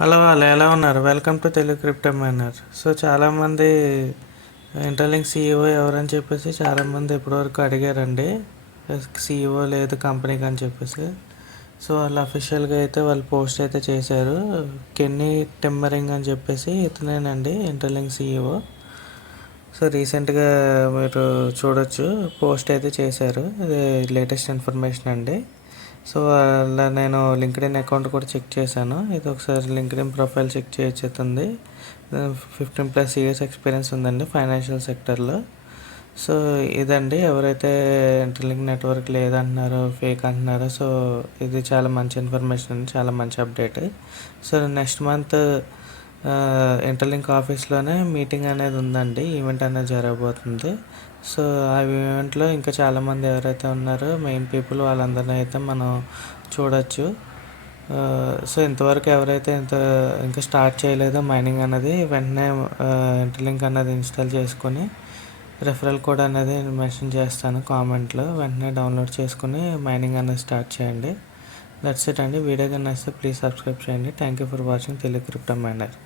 Hello వాళ్ళు ఎలా ఉన్నారు? Welcome to Telugu crypto miner. So చాలామంది ఇంటర్లింక్ సీఈఓ ఎవరని చెప్పేసి చాలామంది ఇప్పటివరకు అడిగారండి. సీఈఓ లేదు కంపెనీకి అని చెప్పేసి. సో వాళ్ళు అఫీషియల్గా అయితే వాళ్ళు పోస్ట్ అయితే చేశారు. కెన్నీ టిమ్మరింగ్ అని చెప్పేసి ఇతనేనండి ఇంటర్లింక్ సీఈఓ. సో రీసెంట్గా మీరు చూడొచ్చు పోస్ట్ అయితే చేశారు. ఇది లేటెస్ట్ ఇన్ఫర్మేషన్ అండి. సో అలా నేను లింక్డ్ఇన్ అకౌంట్ కూడా చెక్ చేశాను. ఇది ఒకసారి లింక్డ్ఇన్ ప్రొఫైల్ చెక్ చేయొచ్చుతుంది. 15+ ఇయర్స్ ఎక్స్పీరియన్స్ ఉందండి ఫైనాన్షియల్ సెక్టర్లో. సో ఇదండి ఎవరైతే ఇంటర్లింక్ నెట్వర్క్ లేదంటున్నారో ఫేక్ అంటున్నారో సో ఇది చాలా మంచి ఇన్ఫర్మేషన్ అండి, చాలా మంచి update. So next month Interlink ఆఫీస్లోనే మీటింగ్ అనేది ఉందండి, ఈవెంట్ అనేది జరగబోతుంది. సో ఆ ఈవెంట్లో ఇంకా చాలామంది ఎవరైతే ఉన్నారో మెయిన్ పీపుల్ వాళ్ళందరినీ అయితే మనం చూడొచ్చు. సో ఇంతవరకు ఎవరైతే ఇంకా స్టార్ట్ చేయలేదో మైనింగ్ అనేది వెంటనే ఇంటర్లింక్ అనేది ఇన్స్టాల్ చేసుకొని రెఫరల్ కోడ్ అనేది మెన్షన్ చేస్తాను కామెంట్లో, వెంటనే డౌన్లోడ్ చేసుకుని మైనింగ్ అనేది స్టార్ట్ చేయండి. దట్స్ ఇట్ అండి. వీడియో కానీ నచ్చితే ప్లీజ్ సబ్స్క్రైబ్ చేయండి. Thank you for watching Telugu crypto minor.